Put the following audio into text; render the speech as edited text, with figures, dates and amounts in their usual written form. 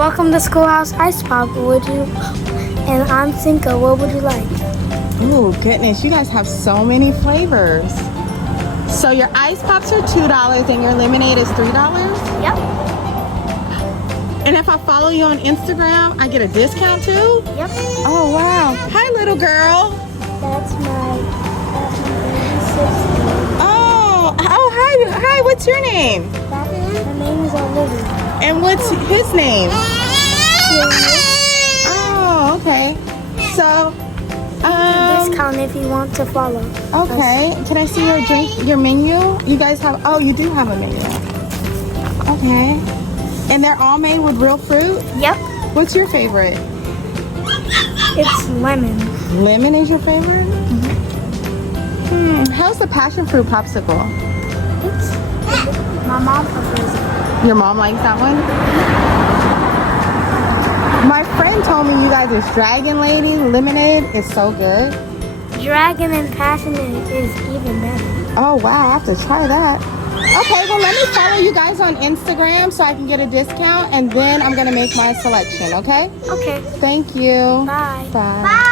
welcome to Schoolhouse Ice Pop. And I'm Cinco. What would you like? Oh goodness, you guys have so many flavors. So your ice pops are $2 and your lemonade is $3? Yep. And if I follow you on Instagram, I get a discount too? Yep. Oh wow. Hi little girl. That's my baby sister. Oh hi, what's your name? Her name is Olivia. And what's his name? Oh, okay. So, Discount if you want to follow. okay. Can I see your menu? You guys have, oh, you do have a menu. Okay. And they're all made with real fruit? Yep. What's your favorite? It's lemon. Lemon is your favorite? How's the passion fruit popsicle? My mom prefers it. Your mom likes that one? My friend told me you guys' Dragon Lady lemonade is so good. Dragon and passionate is even better. Oh wow, I have to try that. Okay, well let me follow you guys on Instagram so I can get a discount and then I'm gonna make my selection, okay? Okay. Thank you. Bye. Bye.